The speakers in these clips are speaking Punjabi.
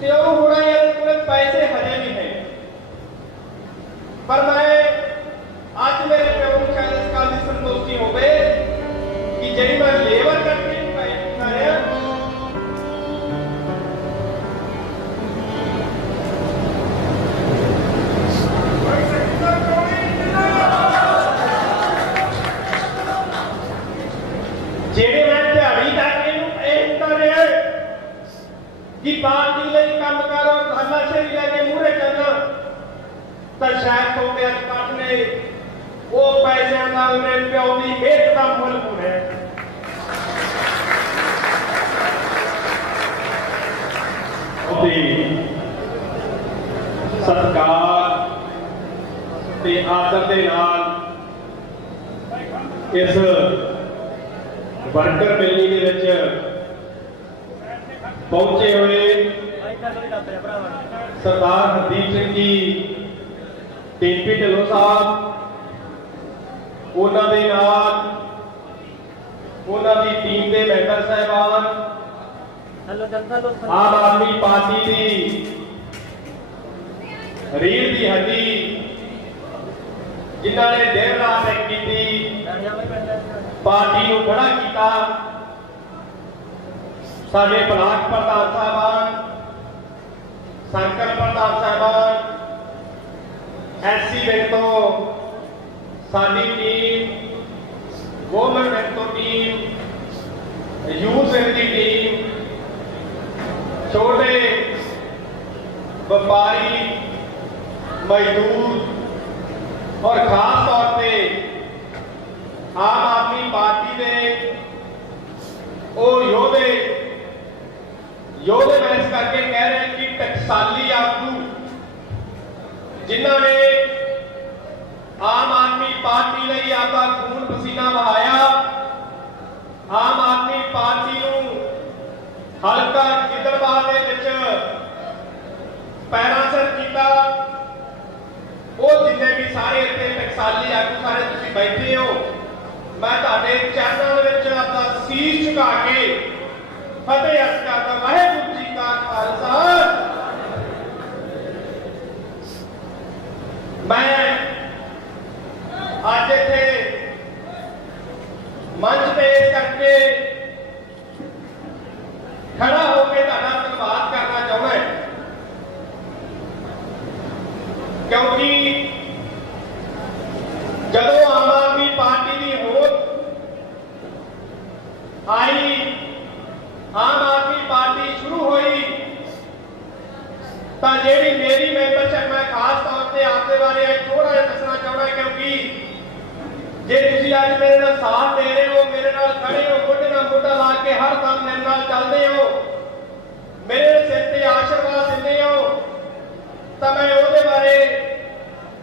ਤੇ ਉਹ ਹੋਣਾ ਯਾਰ ਕੋਲੇ ਪੈਸੇ ਹਜੇ ਵੀ ਹੈ ਪਰ ਮੈਂ ਅੱਜ ਮੇਰੇ ਪਿਓ ਨੂੰ ਸ਼ਾਇਦ ਇਸ ਗੱਲ ਦੀ ਸੰਤੁਸ਼ਟੀ ਹੋਵੇ ਕਿ ਜਿਹੜੀ ਮੈਂ ਲੇਬਰ ਕਰਕੇ ਪੈਸੇ ਰਿਹਾ, ਜਿਹੜੇ ਮੈਂ ਦਿਹਾੜੀ ਕਰਕੇ ਇਹਨੂੰ ਇਹ ਕਰ ਰਿਹਾ ਕਿ ਪਾਰਟੀ ਲਈ ਕੰਮ ਕਰੋ ਹੱਲਾਸ਼ੇਰੀ ਲੈ ਕੇ ਮੂਹਰੇ ਚੱਲਣਾ ਤਾਂ ਸ਼ਾਇਦ ਤੋਂ ਮੇਰੇ ਕੱਟ ਨੇ ਉਹ ਪੈਸਿਆਂ ਨਾਲ ਮੇਰੇ ਪਿਓ ਦੀ ਮਿਹਨਤ ਦਾ ਮੁੱਲ ਪੂਰਿਆ ਉਹਦੀ ਸਤਕਾਰ ਤੇ ਆਦਰ ਦੇ ਨਾਲ ਇਸ ਵਰਕਰ ਮਿਲਣੀ ਦੇ ਵਿੱਚ ਪਹੁੰਚੇ ਹੋਏ ਸਰਦਾਰ ਹਰਦੀਪ ਸਿੰਘ ਜੀ ਟੀਪੀ ਢਿੱਲੋਂ ਸਾਹਿਬ ਉਹਨਾਂ ਦੇ ਨਾਲ ਉਹਨਾਂ ਦੀ ਟੀਮ ਦੇ ਮੈਂਬਰ ਸਾਹਿਬਾਨ ਆਮ ਆਦਮੀ ਪਾਰਟੀ ਦੀ ਰੀੜ ਦੀ ਹੱਡੀ ਜਿਨ੍ਹਾਂ ਨੇ ਦੇਰ ਰਾਤ ਕੀਤੀ ਪਾਰਟੀ ਨੂੰ ਖੜਾ ਕੀਤਾ। ਸਾਡੇ ਬਲਾਕ ਪ੍ਰਧਾਨ ਸਾਹਿਬਾਨ ਸੰਕਲ ਪ੍ਰਧਾਨ ਸਾਹਿਬਾਨ ਐਸਸੀ ਵਿੰਗ ਤੋਂ ਸਾਡੀ ਟੀਮ ਗਵਰਨਮੈਂਟ ਵਿੰਗ ਤੋਂ ਟੀਮ ਯੂਥ ਵਿੰਗ ਦੀ ਟੀਮ ਛੋਟੇ ਵਪਾਰੀ ਮਜ਼ਦੂਰ ਔਰ ਖਾਸ ਤੌਰ ਤੇ ਆਮ ਆਦਮੀ ਪਾਰਟੀ ਦੇ ਉਹ ਯੋਗ ਯੋਧੇ ਮੈਂ ਇਸ ਕਰਕੇ ਕਹਿ ਰਿਹਾ ਕਿ ਟਕਸਾਲੀ ਆਗੂ, ਜਿਨ੍ਹਾਂ ਨੇ ਆਮ ਆਦਮੀ ਪਾਰਟੀ ਲਈ ਆਪਦਾ ਖੂਨ ਪਸੀਨਾ ਵਹਾਇਆ, ਆਮ ਆਦਮੀ ਪਾਰਟੀ ਨੂੰ ਹਲਕਾ ਗਿੱਦੜਬਾਹ ਦੇ ਵਿੱਚ ਪੈਰਾਂ ਸਿਰ ਕੀਤਾ। ਉਹ ਜਿੰਨੇ ਵੀ ਸਾਰੇ ਇੱਥੇ ਟਕਸਾਲੀ ਆਗੂ ਸਾਰੇ ਤੁਸੀਂ ਬੈਠੇ ਹੋ, ਮੈਂ ਤੁਹਾਡੇ ਚਰਨਾਂ ਦੇ ਵਿੱਚ ਆਪਣਾ ਸੀਸ ਝੁਕਾ ਕੇ ਫਤਿਹ ਅਰਜ਼ ਕਰਦਾ ਵਾਹਿਗੁਰੂ ਜੀ ਕਾ ਖਾਲਸਾ। ਮੈਂ ਅੱਜ ਇੱਥੇ ਮੰਚ ਤੇ ਕਰਕੇ ਖੜਾ ਹੋ ਕੇ ਤੁਹਾਡਾ ਧੰਨਵਾਦ ਕਰਨਾ ਚਾਹੁੰਦਾ ਕਿਉਂਕਿ ਜਦੋਂ ਆਮ ਆਦਮੀ ਪਾਰਟੀ ਦੀ ਹੋਂਦ ਆਈ ਆਮ ਆਦਮੀ ਪਾਰਟੀ ਸ਼ੁਰੂ ਹੋਈ ਤਾਂ ਜਿਹੜੀ ਮੇਰੀ ਮੈਂਬਰਸ਼ਿਪ ਮੈਂ ਖਾਸ ਤੌਰ ਤੇ ਆਪਦੇ ਬਾਰੇ ਅੱਜ ਥੋੜਾ ਜਿਹਾ ਦੱਸਣਾ ਚਾਹੁੰਦਾ ਕਿਉਂਕਿ ਜੇ ਤੁਸੀਂ ਅੱਜ ਮੇਰੇ ਨਾਲ ਸਾਥ ਦੇ ਰਹੇ ਹੋ, ਮੇਰੇ ਨਾਲ ਖੜੇ ਹੋ, ਮੋਢੇ ਨਾਲ ਮੋਢਾ ਲਾ ਕੇ ਹਰ ਕੰਮ ਮੇਰੇ ਨਾਲ ਚੱਲਦੇ ਹੋ, ਮੇਰੇ ਸਿਰ ਤੇ ਆਸ਼ੀਰਵਾਦ ਦਿੰਦੇ ਹੋ, ਤਾਂ ਮੈਂ ਉਹਦੇ ਬਾਰੇ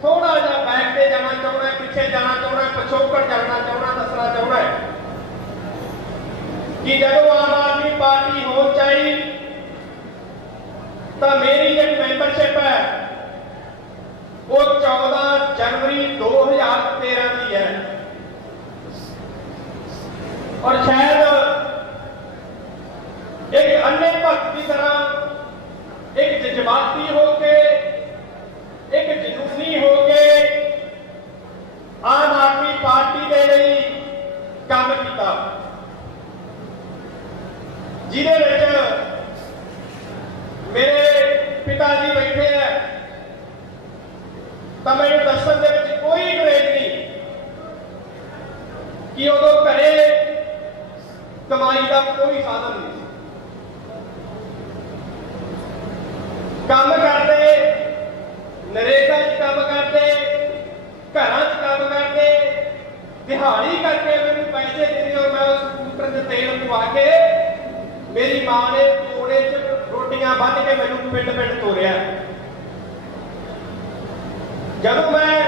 ਥੋੜਾ ਜਿਹਾ ਬੈਕ ਤੇ ਜਾਣਾ ਚਾਹੁੰਦਾ, ਪਿੱਛੇ ਜਾਣਾ ਚਾਹੁੰਦਾ, ਪਿਛੋਕੜ ਜਾਣਾ ਚਾਹੁੰਦਾ, ਦੱਸਣਾ ਚਾਹੁੰਦਾ ਕਿ ਜਦੋਂ ਆਮ ਆਦਮੀ ਪਾਰਟੀ ਹੋਣ ਚਾਹੀ, ਤਾਂ ਮੇਰੀ ਜਿਹੜੀ ਮੈਂਬਰਸ਼ਿਪ ਹੈ ਉਹ 14 ਜਨਵਰੀ 2013 ਦੀ ਹੈ। ਔਰ ਸ਼ਾਇਦ ਇੱਕ ਅੰਨੇ ਭਗਤ ਦੀ ਤਰ੍ਹਾਂ ਇੱਕ ਜਜ਼ਬਾਤੀ ਹੋ ਕੇ ਇੱਕ ਜਨੂਨੀ ਹੋ ਕੇ ਆਮ ਆਦਮੀ ਪਾਰਟੀ ਦੇ ਲਈ ਕੰਮ ਕੀਤਾ ਜਿਹਦੇ ਵਿੱਚ ਮੇਰੇ ਪਿਤਾ ਜੀ ਬੈਠੇ ਆ ਤਾਂ ਮੈਨੂੰ ਦੱਸਣ ਦੇ ਵਿੱਚ ਕੋਈ ਗਰੇਜ ਨਹੀਂ ਕਿ ਉਦੋਂ ਘਰੇ ਕਮਾਈ ਦਾ ਕੋਈ ਸਾਧਨ ਨਹੀਂ ਸੀ ਕੰਮ ਕਰਦੇ ਨਰੇਗਾ 'ਚ ਕੰਮ ਕਰਦੇ ਘਰਾਂ 'ਚ ਕੰਮ ਕਰਦੇ ਦਿਹਾੜੀ ਕਰਕੇ ਮੈਨੂੰ ਪੈਸੇ ਦਿੰਦੇ ਔਰ ਮੈਂ ਉਸ ਸਕੂਟਰ ਦੇ ਤੇਲ ਪਵਾ ਕੇ ਮੇਰੀ ਮਾਂ ਨੇ ਤੋੜੇ 'ਚ ਰੋਟੀਆਂ ਬੰਨ ਕੇ ਮੈਨੂੰ ਪਿੰਡ ਪਿੰਡ ਤੋਰਿਆ। ਜਦੋਂ ਮੈਂ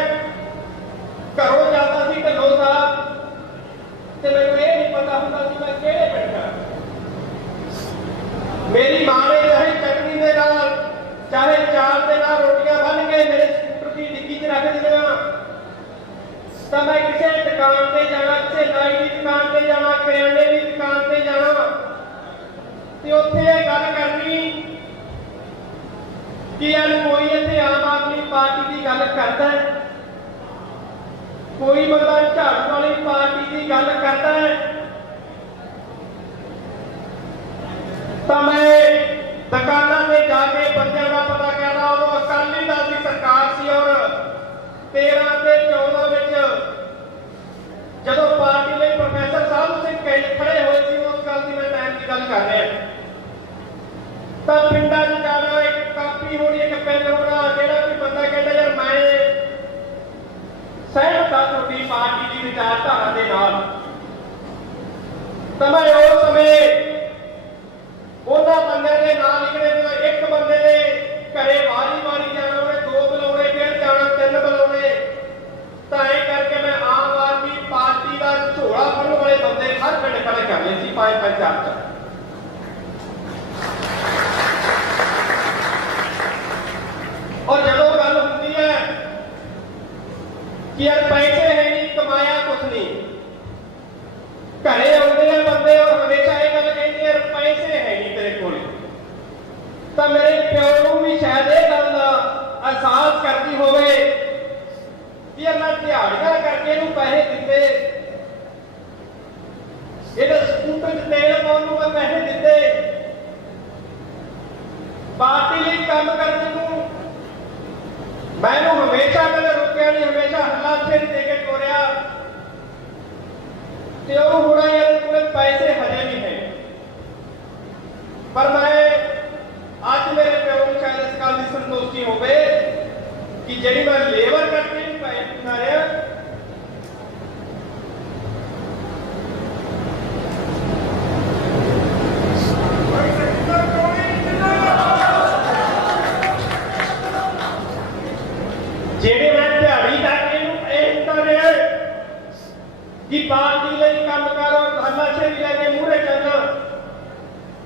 ਘਰੋਂ ਜਾਂਦਾ ਸੀ ਢੱਲੋ ਸਾਹਿਬ, ਤੇ ਮੈਨੂੰ ਇਹ ਨਹੀਂ ਪਤਾ ਹੁੰਦਾ ਸੀ ਮੈਂ ਕਿਹੜੇ ਪਿੰਡ ਦਾ ਮੇਰੀ ਮਾਂ ਨੇ ਚਾਹੇ ਚਟਨੀ ਦੇ ਨਾਲ, ਚਾਹੇ ਚਾਰ ਦੇ ਨਾਲ ਰੋਟੀਆਂ ਬੰਨ ਕੇ ਮੇਰੇ ਸਕੂਟਰ ਦੀ ਡਿੱਗੀ 'ਚ ਰੱਖ ਦਿੱਤੀਆਂ। ਤਾਂ ਮੈਂ ਕਿਸੇ ਦੁਕਾਨ ਤੇ ਜਾਣਾ, ਕਿਸੇ ਨਾਈ ਦੀ ਦੁਕਾਨ ਤੇ ਜਾਣਾ, ਕਰਿਆਨੇ ਦੀ ਦੁਕਾਨ ਤੇ ਜਾਣਾ। ਤੇ ਉੱਥੇ ਇਹ ਗੱਲ ਕਰਨੀ ਕਿ ਯਾਰ ਕੋਈ ਇੱਥੇ ਆਮ ਆਦਮੀ ਪਾਰਟੀ ਦੀ ਗੱਲ ਕਰਦਾ ਹੈ? ਕੋਈ ਬੰਦਾ ਝਾੜੂ ਵਾਲੀ ਪਾਰਟੀ ਦੀ ਗੱਲ ਕਰਦਾ ਹੈ? ਤਾਂ ਮੈਂ ਦੁਕਾਨਾਂ ਤੇ ਜਾ ਕੇ ਬੰਦਿਆਂ ਦਾ ਪਤਾ ਕਰਦਾ ਉਹ ਅਕਾਲੀ ਦਲ ਦੀ ਸਰਕਾਰ ਸੀ ਔਰ 13 ਤੇ 14 ਵਿੱਚ ਜਦੋਂ ਪਾਰਟੀ ਲਈ ਪ੍ਰੋਫੈਸਰ ਸਾਹਿਬ ਸਿੰਘ ਕਹਿ- ਖੜੇ ਹੋਏ ਸੀ, ਉਸ ਗੱਲ ਦੀ ਮੈਂ ਟਾਈਮ ਦੀ ਗੱਲ ਕਰ ਰਿਹਾ ਤਾਂ ਪਿੰਡਾਂ 'ਚ ਜਾਣਾ ਇੱਕ ਕਾਪੀ ਹੋਣੀ ਇੱਕ ਪੈਨ ਹੋਣਾ ਜਿਹੜਾ ਵੀ ਬੰਦਾ ਕਹਿੰਦਾ ਯਾਰ ਮੈਂ ਸਹਿਮਤ ਹਾਂ ਤੁਹਾਡੀ ਪਾਰਟੀ ਦੀ ਵਿਚਾਰਧਾਰਾ ਦੇ ਨਾਲ। ਤਾਂ ਮੈਂ ਉਸ ਸਮੇਂ ਉਹਨਾਂ ਬੰਦਿਆਂ ਦੇ ਨਾਲ ਨਿਕਲੇ ਜਦੋਂ ਇੱਕ ਬੰਦੇ ਦੇ ਘਰੇ ਵਾਰੀ ਵਾਰੀ ਜਾਣਾ ਉਹਨੇ, ਦੋ ਬੁਲਾਉਣੇ, ਫਿਰ ਜਾਣਾ, ਤਿੰਨ ਬੁਲਾਉਣੇ। ਤਾਂ ਇਹ ਕਰਕੇ ਮੈਂ ਆਮ ਆਦਮੀ ਪਾਰਟੀ ਦਾ ਝੋਲਾ ਫੜਨ ਵਾਲੇ ਬੰਦੇ ਹਰ ਪਿੰਡ ਖੜੇ ਕਰ ਲਏ ਸੀ, ਪੰਜ ਪੰਜ ਚਾਰ ਚਾਰ। ਔਰ ਜਦੋਂ ਗੱਲ ਹੁੰਦੀ ਹੈ ਕਿ ਯਾਰ ਪੈਸੇ ਹੈ ਨਹੀਂ ਕਮਾਇਆ ਕੁਛ ਨਹੀਂ ਘਰੇ ਆਉਂਦੇ ਆ ਬੰਦੇ ਔਰ ਹਮੇਸ਼ਾ ਇਹ ਗੱਲ ਕਹਿੰਦੇ ਆ ਪੈਸੇ ਹੈ ਨਹੀਂ ਤੇਰੇ ਕੋਲ ਤਾਂ ਮੇਰੇ ਪਿਓ ਨੂੰ ਵੀ ਸ਼ਾਇਦ ਇਹ ਗੱਲ ਦਾ ਅਹਿਸਾਸ ਕਰਦੀ ਹੋਵੇ ਕਿ ਯਾਰ ਮੈਂ ਦਿਹਾੜੀਆਂ ਕਰਕੇ ਇਹਨੂੰ ਪੈਸੇ ਦਿੱਤੇ ਇਹਦਾ ਸਕੂਟਰ 'ਚ ਤੇਲ ਪਾਉਣ ਨੂੰ ਮੈਂ ਪੈਸੇ ਦਿੱਤੇ ਪਾਰਟੀ ਲਈ ਕੰਮ ਕਰਨ ਨੂੰ ਮੈਨੂੰ ਹਮੇਸ਼ਾ ਕਦੇ ਰੁਕਿਆ ਨਹੀਂ ਹਮੇਸ਼ਾ ਹੱਲਾ ਫੇਰ ਦੇ ਕੇ ਤੋਰਿਆ ਤੇ ਉਹ ਹੁਣ ਯਾਰ ਕੋਲੇ ਪੈਸੇ ਹਜੇ ਵੀ ਹੈ ਪਰ ਮੈਂ ਅੱਜ ਮੇਰੇ ਪਿਓ ਨੂੰ ਸ਼ਾਇਦ ਇਸ ਗੱਲ ਦੀ ਸੰਤੁਸ਼ਟੀ ਹੋਵੇ ਕਿ ਜਿਹੜੀ ਮੈਂ ਲੇਬਰ ਕਰਕੇ ਨਹੀਂ ਪੈਸੇ ਦਿੰਦਾ ਰਿਹਾ ਜਿਹੜੇ ਮੈਂ ਦਿਹਾੜੀ ਕਰਕੇ ਇਹਨੂੰ ਪੈਸੇ ਦਿੰਦਾ ਰਿਹਾ ਕਿ ਪਾਰਟੀ ਕੰਮ ਕਰੋ ਹੱਲਾ ਸ਼ੇਰੀ ਲੈ ਕੇ ਮੂਹਰੇ ਚੱਲ।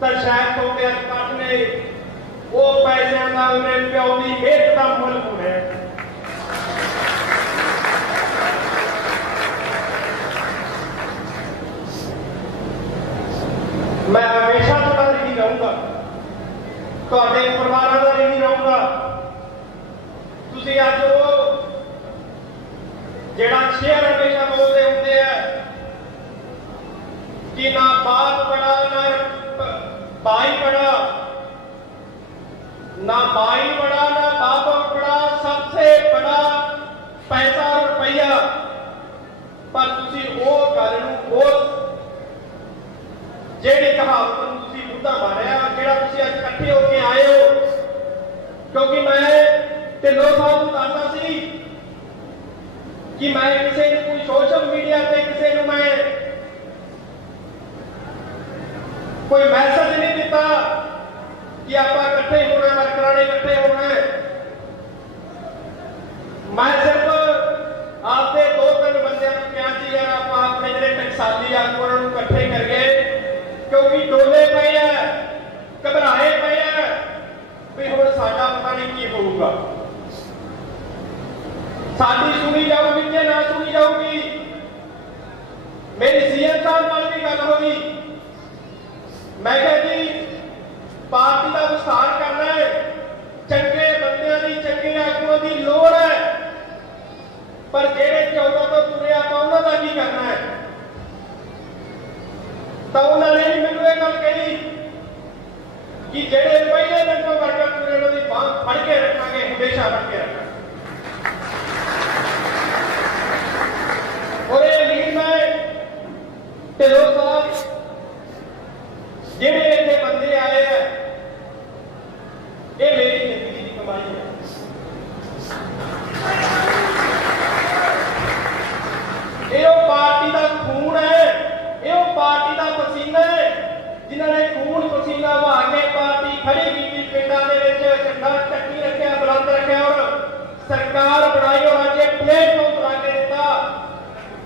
ਤਾਂ ਸ਼ਾਇਦ ਤੋਂ ਮੇਰੇ ਕੱਟ ਨੇ, ਉਹ ਪੈਸਿਆਂ ਦਾ ਮੇਰੇ ਪਿਓ ਦੀ ਮਿਹਨਤ ਦਾ ਮੁੱਲ ਹੋਣਾ ਮੈਂ ਹਮੇਸ਼ਾ ਤੁਹਾਡਾ ਨਹੀਂ ਰਹੂੰਗਾ। ਤੁਹਾਡੇ ਪਰਿਵਾਰਾਂ ਦਾ ਨਹੀਂ ਰਹੂੰਗਾ। ਤੁਸੀਂ ਅੱਜ ਉਹ ਜਿਹੜਾ ਸ਼ੇਰ ਹਮੇਸ਼ਾ ਬੋਲਦੇ ਹੁੰਦੇ ਆ ਕਿ ਨਾ ਬਾਪ ਬੜਾ ਨਾ ਪ- ਭਾਈ ਬੜਾ ना भाई बड़ा ना बाप बड़ा सबसे बड़ा ਪੈਸਾ ਔਰ ਰੁਪਈਆ ਪਰ ਤੁਸੀਂ ਉਹ ਗੱਲ ਨੂੰ ਉਹ ਜਿਹੜੀ ਕਹਾਵਤ ਨੂੰ ਤੁਸੀਂ ਮੁੱਦਾ ਮਾਰਿਆ ਜਿਹੜਾ ਤੁਸੀਂ ਅੱਜ ਇਕੱਠੇ ਹੋ ਕੇ ਆਏ ਹੋ ਕਿਉਂਕਿ ਮੈਂ ਢਿੱਲੋਂ ਸਾਹਿਬ ਨੂੰ ਦੱਸਦਾ ਸੀ ਕਿ ਮੈਂ ਕਿਸੇ ਨੂੰ ਕੋਈ ਸੋਸ਼ਲ ਮੀਡੀਆ ਤੇ ਕਿਸੇ ਨੂੰ ਮੈਂ ਕੋਈ ਮੈਸੇਜ ਨਹੀਂ ਦਿੱਤਾ ਕਿ ਆਪਾਂ ਇਕੱਠੇ ਹੋਣਾ ਵਰਕਰਾਂ ਨੇ ਇਕੱਠੇ ਹੋਣਾ। ਮੈਂ ਸਿਰਫ ਆਪਦੇ ਦੋ ਤਿੰਨ ਬੰਦਿਆਂ ਨੂੰ ਕਿਹਾ ਸੀ, ਯਾਰ ਆਪਾਂ ਆਪਣੇ ਜਿਹੜੇ ਟਕਸਾਲੀ ਆਗੂਆਂ ਨੂੰ ਇਕੱਠੇ ਕਰਕੇ ਕਿਉਂਕਿ ਡੋਲੇ ਪਏ ਆ, ਘਬਰਾਏ ਪਏ ਆ, ਵੀ ਹੁਣ ਸਾਡਾ ਪਤਾ ਨਹੀਂ ਕੀ ਹੋਊਗਾ। ਸਾਡੀ ਸੁਣੀ ਜਾਊਗੀ ਕਿ ਨਾ ਸੁਣੀ ਜਾਊਗੀ? ਮੇਰੀ ਸੀਐਮ ਸਾਹਿਬ ਨਾਲ ਵੀ ਗੱਲ ਹੋਈ। ਮੈਂ ਕਿਹਾ ਜੀ, ਪਾਰਟੀ ਦਾ ਵਿਸਥਾਰ ਕਰਨਾ ਹੈ। ਚੰਗੇ ਬੰਦਿਆਂ ਦੀ, ਚੰਗੇ ਆਗੂਆਂ ਦੀ ਲੋੜ ਹੈ। ਪਰ ਜਿਹੜੇ 14 ਤੋਂ ਤੁਰੇ ਆਪਾਂ ਉਹਨਾਂ ਦਾ ਕੀ ਕਰਨਾ ਹੈ? ਤਾਂ ਉਹਨਾਂ ਨੇ ਵੀ ਮੈਨੂੰ ਇਹ ਗੱਲ ਕਹੀ ਕਿ ਜਿਹੜੇ ਪਹਿਲੇ ਦਿਨ ਤੋਂ ਵਰਕਰ ਤੁਰੇ, ਉਹਨਾਂ ਦੀ ਬਾਂਹ ਫੜ ਕੇ ਰੱਖਾਂਗੇ, ਹਮੇਸ਼ਾ ਫੜ ਕੇ ਰੱਖਾਂਗੇ ਔਰ ਇਹ ਲੀਡ ਮੈਂ ਢਿੱਲੋਂ ਸਾਹਿਬ ਜਿਹੜੇ ਇੱਥੇ ਬੰਦੇ ਆਏ ਆ ਇਹ ਮੇਰੀ ਜ਼ਿੰਦਗੀ ਦੀ ਕਮਾਈ ਹੈ ਇਹ ਉਹ ਪਾਰਟੀ ਦਾ ਖੂਨ ਹੈ ਇਹ ਉਹ ਪਾਰਟੀ ਦਾ ਪਸੀਨਾ ਹੈ ਜਿਨ੍ਹਾਂ ਨੇ ਖੂਨ ਪਸੀਨਾ ਵਹਾ ਕੇ ਪਾਰਟੀ ਖੜੀ ਕੀਤੀ ਪਿੰਡਾਂ ਦੇ ਵਿੱਚ ਝੰਡਾ ਚੱਕੀ ਰੱਖਿਆ ਬੁਲੰਦ ਰੱਖਿਆ ਔਰ ਸਰਕਾਰ ਬਣਾਈ ਔਰ ਅੱਜ ਇਹ ਪਲੇਟਫਾਰਮ ਬਣਾ ਕੇ ਦਿੱਤਾ।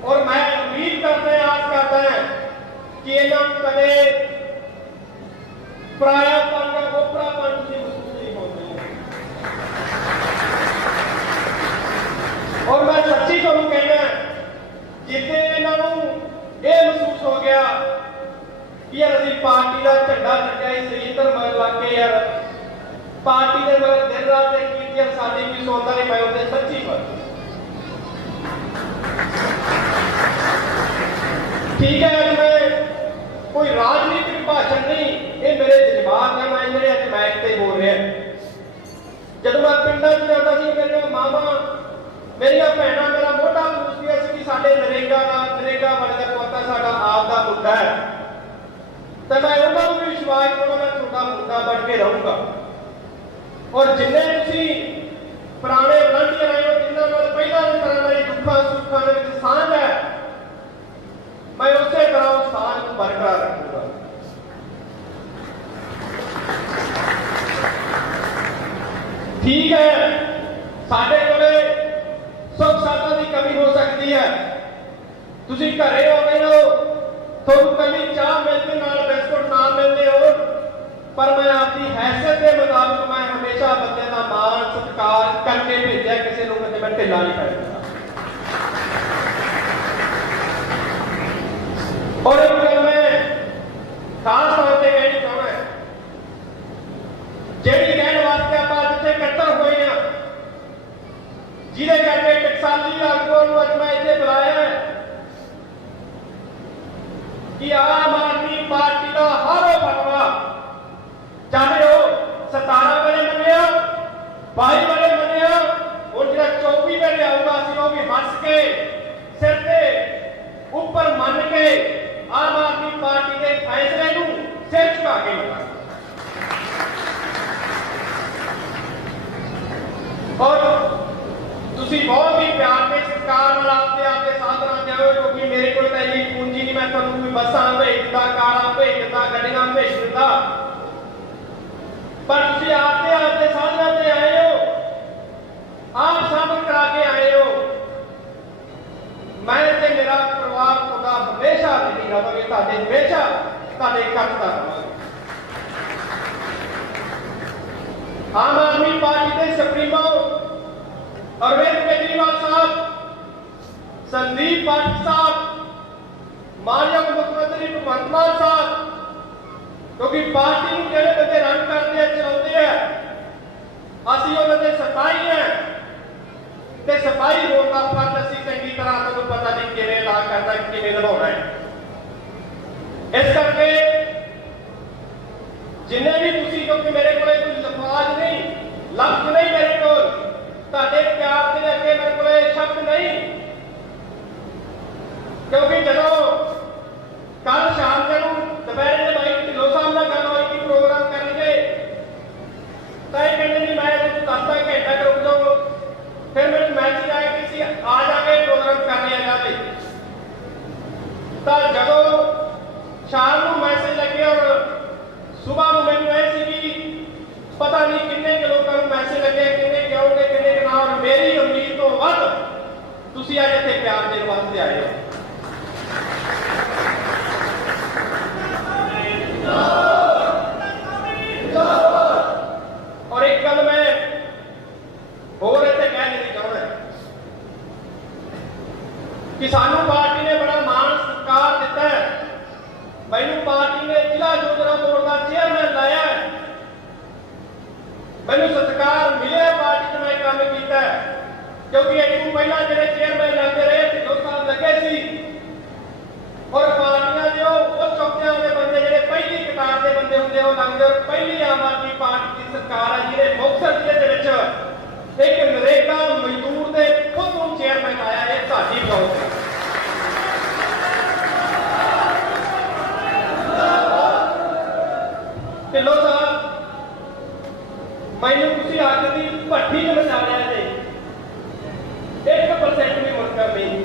ਔਰ ਮੈਂ ਉਮੀਦ ਕਰਦਾ ਹਾਂ, ਆਸ ਕਰਦਾ ਹਾਂ ਕਿ ਇਹਨਾਂ ਨੂੰ ਕਦੇ ਪਰਾਇਆ ਪੰਨ ਦਾ ਉਪਰਾ ਪੰਨ ਦੀ ਨਹੀਂ ਹੋਣੀ। ਔਰ ਮੈਂ ਸੱਚੀ ਤੁਹਾਨੂੰ ਕਹਿਣਾ ਜਿੱਥੇ ਇਹਨਾਂ ਨੂੰ ਇਹ ਮਹਿਸੂਸ ਹੋ ਗਿਆ ਕਿ ਯਾਰ ਅਸੀਂ ਪਾਰਟੀ ਦਾ ਝੰਡਾ ਚੱਕਿਆ ਇਸ ਸ੍ਰੀਧਰ ਮਗਰ ਲੱਗ ਕੇ ਯਾਰ ਪਾਰਟੀ ਦੇ ਮਗਰ ਦਿਨ ਰਾਤ ਦੇ ਕੀਤੀਆਂ ਸਾਡੀ ਵੀ ਸੌਂਦਾ ਨਹੀਂ ਮੈਂ ਉਹਦੇ ਸੱਚੀ ਪਰ ਠੀਕ ਹੈ ਅੱਜ ਮੈਂ ਕੋਈ ਰਾਜਨੀਤਿਕ ਭਾਸ਼ਣ ਨਹੀਂ ਇਹ ਮੇਰੇ ਜਜ਼ਬਾਤ ਨੇ ਮੈਂ ਜਿਹੜੇ ਅੱਜ ਮਾਈਕ ਤੇ ਬੋਲ ਰਿਹਾ ਜਦੋਂ ਮੈਂ ਪਿੰਡਾਂ 'ਚ ਜਾਂਦਾ ਸੀ ਮੇਰੀਆਂ ਮਾਵਾਂ ਮੇਰੀਆਂ ਭੈਣਾਂ ਮੇਰਾ ਮੋਢਾ ਪੁੱਛਦੀਆਂ ਸੀ ਕਿ ਸਾਡੇ ਨਰੇਗਾ ਦਾ ਨਰੇਗਾ ਵਾਲੇ ਦਾ ਪਤਾ ਸਾਡਾ ਆਪ ਦਾ ਮੁੱਦਾ ਹੈ ਤੇ ਮੈਂ ਉਹਨਾਂ ਨੂੰ ਵੀ ਵਿਸ਼ਵਾਸ ਕਰਦਾ ਮੈਂ ਤੁਹਾਡਾ ਮੁੱਦਾ ਬਣ ਕੇ ਰਹੂੰਗਾ ਔਰ ਜਿੰਨੇ ਤੁਸੀਂ ਪੁਰਾਣੇ ਵਲੰਟੀਅਰ ਆਏ ਹੋ ਜਿਨ੍ਹਾਂ ਨਾਲ ਪਹਿਲਾਂ ਵੀ ਤਰ੍ਹਾਂ ਮੇਰੀ ਦੁੱਖਾਂ ਸੁੱਖਾਂ ਦੇ ਵਿੱਚ ਸਾਂਝ ਹੈ, ਮੈਂ ਉਸੇ ਤਰ੍ਹਾਂ ਉਸ ਸਾਂਝ ਨੂੰ ਬਰਕਰਾਰ ਰੱਖੂੰਗਾ। ਠੀਕ ਹੈ, ਸਾਡੇ ਕੋਲੇ ਸੁੱਖ ਸਾਧਾਂ ਦੀ ਕਮੀ ਹੋ ਸਕਦੀ ਹੈ। ਤੁਸੀਂ ਘਰੇ ਹੋ ਗਏ ਹੋ, ਤੁਹਾਨੂੰ ਕੱਲੀ ਚਾਹ ਮਿਲਦੀ, ਨਾਲ ਬਿਸਕੁਟ ਨਾਲ ਮਿਲਦੇ ਹੋ ਪਰ ਮੈਂ ਆਪਣੀ ਹੈਸੀਅਤ ਦੇ ਮੁਤਾਬਕ ਮੈਂ ਹਮੇਸ਼ਾ ਬੰਦੇ ਦਾ ਮਾਣ, ਸਤਿਕਾਰ ਕਰਕੇ ਭੇਜਿਆ, ਕਿਸੇ ਨੂੰ ਕਦੇ ਮੈਂ ਢਿੱਲਾ ਨਹੀਂ ਕਰਦਾ ਔਰ ਇੱਕ ਗੱਲ ਮੈਂ ਖਾਸ ਤੌਰ ਤੇ ਕਹਿਣੀ ਚਾਹੁੰਦਾ ਜਿਹੜੀ ਕਹਿਣ ਵਾਸਤੇ ਆਪਾਂ ਇੱਥੇ ਇਕੱਤਰ ਹੋਏ ਆ ਜਿਹਦੇ ਕਰਕੇ ਟਕਸਾਲੀ ਆਗੂਆਂ ਨੂੰ ਅੱਜ ਮੈਂ ਇੱਥੇ ਬੁਲਾਇਆ ਹੈ ਕਿ ਆਮ ਆਦਮੀ ਪਾਰਟੀ ਦਾ ਹਰ ਉਹ ਫਤਵਾ ਚਾਹੇ ਉਹ 17 ਵੇਲੇ ਮੰਨਿਆ 22 ਵੇਲੇ ਮੰਨਿਆ ਹੁਣ ਜਿਹੜਾ 24 ਵੇਲੇ ਆਊਗਾ ਅਸੀਂ ਉਹ ਵੀ ਹੱਸ ਕੇ ਸਿਰ ਤੇ ਉੱਪਰ ਮੰਨ ਕੇ ਆਮ ਆਦਮੀ ਪਾਰਟੀ ਦੇ ਫੈਸਲੇ ਨੂੰ ਸਿਰ ਝੁਕਾ ਕੇ ਮੰਨਾਂਗੇ ਔਰ ਤੁਸੀਂ ਬਹੁਤ ਹੀ ਪਿਆਰ ਤੇ ਸਤਿਕਾਰ ਨਾਲ ਆਪਦੇ ਆਪਦੇ ਸਾਧਨਾਂ ਤੇ ਆਇਓ, ਕਿਉਂਕਿ ਮੇਰੇ ਕੋਲ ਤਾਂ ਇੰਨੀ ਪੂੰਜੀ ਨਹੀਂ, ਮੈਂ ਤੁਹਾਨੂੰ ਕੋਈ ਬੱਸਾਂ ਭੇਜ ਕਾਰਾਂ ਭੇਜ ਗੱਡੀਆਂ ਭੇਜ ਦਿੰਦਾ ਪਰ ਤੁਸੀਂ ਆਪਦੇ ਆਪਦੇ ਸਾਧਨਾਂ ਤੇ ਆਏ ਹੋ। ਆਪ ਸਾਬਤ ਕਰਾ ਕੇ ਆਏ ਹੋ। ਮੈਂ ਤੇ ਮੇਰਾ ਪਰਿਵਾਰ ਤੁਹਾਡਾ ਹਮੇਸ਼ਾ ਨਹੀਂ ਰਵਾਂਗੇ, ਤੁਹਾਡੇ ਹਮੇਸ਼ਾ ਤੁਹਾਡੇ ਕੱਟ ਦਾ ਆਮ ਆਦਮੀ ਪਾਰਟੀ ਦੇ ਸੁਪਰੀਮੋ ਅਰਵਿੰਦ ਕੇਜਰੀਵਾਲ ਸਾਹਿਬ ਸੰਦੀਪ ਪਾਠਕ ਸਾਹਿਬ ਮਾਨਯੋਗ ਮੁੱਖ ਮੰਤਰੀ ਭਗਵੰਤ ਮਾਨ ਸਾਹਿਬ ਕਿਉਂਕਿ ਪਾਰਟੀ ਨੂੰ ਜਿਹੜੇ ਬੰਦੇ ਰਨ ਕਰਦੇ ਆ ਚਲਾਉਂਦੇ ਆ ਅਸੀਂ ਉਹਨਾਂ ਦੇ ਸਿਪਾਹੀ ਆ ਤੇ ਸਿਪਾਹੀ ਹੋਣ ਦਾ ਫਰਜ਼ ਅਸੀਂ ਚੰਗੀ ਤਰ੍ਹਾਂ ਤੁਹਾਨੂੰ ਪਤਾ ਨਹੀਂ ਕਿਵੇਂ ਲਾ ਕਰਨਾ ਕਿਵੇਂ ਨਿਭਾਉਣਾ ਹੈ ਇਸ ਕਰਕੇ ਜਿੰਨੇ ਵੀ ਤੁਸੀਂ ਕਿਉਂਕਿ ਮੇਰੇ ਕੋਲੇ ਕੋਈ ਲਫ਼ਾਜ਼ ਨਹੀਂ ਲਫ਼ਜ਼ ਨਹੀਂ ਮੇਰੇ ਕੋਲ ਤੁਹਾਡੇ ਪਿਆਰ ਦੇ ਅੱਗੇ ਮੇਰੇ ਕੋਲੇ ਸ਼ਬਦ ਨਹੀਂ। ਕਿਉਂਕਿ ਜਦੋਂ ਕੱਲ ਸ਼ਾਮ ਨੂੰ ਦੁਪਹਿਰੇ ਦੇ ਬਾਈ ਢਿੱਲੋਂ ਸਾਹਿਬ ਨਾਲ ਗੱਲ ਹੋਈ ਪ੍ਰੋਗਰਾਮ ਕਰਨਗੇ, ਤਾਂ ਇਹ ਕਹਿੰਦੇ ਨਹੀਂ ਮੈਂ ਤੁਹਾਨੂੰ ਦੱਸਦਾ ਘੰਟਾ ਰੁਕ ਜਾਓ ਫਿਰ ਮੈਨੂੰ ਮੈਸੇਜ ਆਇਆ ਕਿ ਸੀ ਆ ਜਾਗੇ ਪ੍ਰੋਗਰਾਮ ਕਰ ਲਿਆ ਜਾਵੇ ਤਾਂ ਜਦੋਂ ਸ਼ਾਮ ਨੂੰ ਮੈਸੇਜ ਲੱਗਿਆ ਔਰ ਸਵੇਰ ਨੂੰ ਮੈਨੂੰ ਇਹ ਸੀ ਕਿ ਪਤਾ ਨਹੀਂ ਕਿੰਨੇ ਕੁ ਲੋਕਾਂ ਨੂੰ ਮੈਸੇਜ ਲੱਗੇ ਕਿੰਨੇ ਤੋਂ ਵੱਧ ਤੁਸੀਂ ਅੱਜ ਇੱਥੇ ਪਿਆਰ ਦੇਣ ਵਾਸਤੇ ਆਏ ਹੋ। ਔਰ ਇੱਕ ਗੱਲ ਮੈਂ ਹੋਰ ਇੱਥੇ ਕਹਿ ਨਹੀਂ ਚਾਹੁੰਦਾ ਕਿ ਸਾਨੂੰ ਪਾਰਟੀ ਨੇ ਬੜਾ ਮਾਣ ਸਤਿਕਾਰ ਦਿੱਤਾ ਹੈ। ਮੈਨੂੰ ਪਾਰਟੀ ਨੇ ਜ਼ਿਲ੍ਹਾ ਯੋਜਨਾ ਬੋਰਡ ਦਾ ਚੇਅਰਮੈਨ ਲਾਇਆ ਮੈਨੂੰ ਸਤਿਕਾਰ ਮਿਲਿਆ ਪਾਰਟੀ 'ਚ ਮੈਂ ਕੰਮ ਕੀਤਾ ਹੈ। ਕਿਉਂਕਿ ਇਹ ਤੋਂ ਪਹਿਲਾਂ ਜਿਹੜੇ ਚੇਅਰਮੈਨ ਲੱਗਦੇ ਰਹੇ ਢਿੱਲੋਂ ਸਾਹਿਬ ਲੱਗੇ ਸੀ। ਔਰ ਪਾਰਟੀਆਂ ਦੇ ਉਹ ਚੌਕਿਆਂ ਦੇ ਬੰਦੇ ਜਿਹੜੇ ਪਹਿਲੀ ਕਤਾਰ ਦੇ ਬੰਦੇ ਹੁੰਦੇ ਉਹ ਲੱਗਦੇ ਪਹਿਲੀ ਆਮ ਆਦਮੀ ਪਾਰਟੀ ਦੀ ਸਰਕਾਰ ਆ ਜਿਹੜੇ ਮੁਕਤਸਰ ਜ਼ਿਲ੍ਹੇ ਦੇ ਵਿੱਚ ਇੱਕ ਨਰੇਗਾ ਮਜ਼ਦੂਰ ਦੇ ਖੁਦ ਨੂੰ ਚੇਅਰਮੈਨ ਆਇਆ ਇਹ ਸਾਡੀ ਬਲੌਕ ਹੈ ਢਿੱਲੋਂ ਸਾਹਿਬ ਮੈਨੂੰ ਤੁਸੀਂ ਅੱਗ ਦੀ ਭੱਠੀ ਚ ਵਿਚਾਰਿਆ ਜੇ 1% ਵੀ ਮੁਨਕਰ ਨਹੀਂ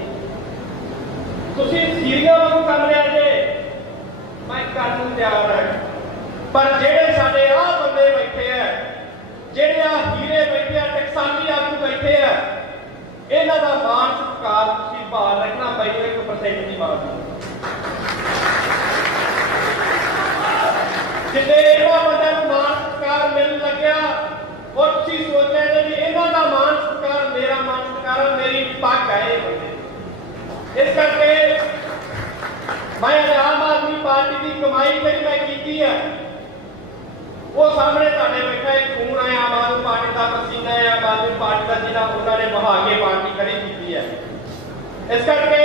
ਤੁਸੀਂ ਸੀਰੀਆ ਵਾਂਗੂ ਕਰ ਲਿਆ ਜੇ ਮੈਂ ਕਰਨ ਨੂੰ ਤਿਆਰ ਹਾਂ। ਪਰ ਜਿਹੜੇ ਸਾਡੇ ਆਹ ਬੰਦੇ ਬੈਠੇ ਆ ਜਿਹੜੇ ਆ ਹੀਰੇ ਬੈਠੇ ਆ ਟਕਸਾਲੀ ਆਗੂ ਬੈਠੇ ਆ, ਇਹਨਾਂ ਦਾ ਮਾਨ ਸਤਿਕਾਰ ਤੁਸੀਂ ਭਾਲ ਰੱਖਣਾ ਮੈਨੂੰ 1% ਦੀ ਮਾਨ ਜਿੱਦੇ ਇਹਨਾਂ ਬੰਦਿਆਂ ਨੂੰ ਮਾਨ ਸਤਿਕਾਰ ਮਿਲਣ ਲੱਗਿਆ, ਉਹ ਤੁਸੀਂ ਸੋਚਿਆ ਨੇ ਵੀ ਇਹਨਾਂ ਸਾਹਮਣੇ ਤੁਹਾਡੇ ਬੈਠਾ ਇਹ ਖੂਨ ਹੈ ਆਮ ਆਦਮੀ ਪਾਰਟੀ ਦਾ ਪਸੀਨਾ ਹੈ ਆਮ ਆਦਮੀ ਪਾਰਟੀ ਦਾ ਜਿਹੜਾ ਉਹਨਾਂ ਨੇ ਵਹਾ ਕੇ ਪਾਰਟੀ ਖੜੀ ਕੀਤੀ ਹੈ। ਇਸ ਕਰਕੇ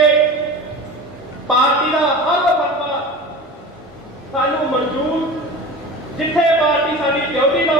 ਪਾਰਟੀ ਦਾ ਹਰ ਵਰਪਾ ਸਾਨੂੰ ਮਨਜ਼ੂਰ, ਜਿੱਥੇ ਪਾਰਟੀ ਸਾਡੀ ਡਿਊਟੀ ਦਾ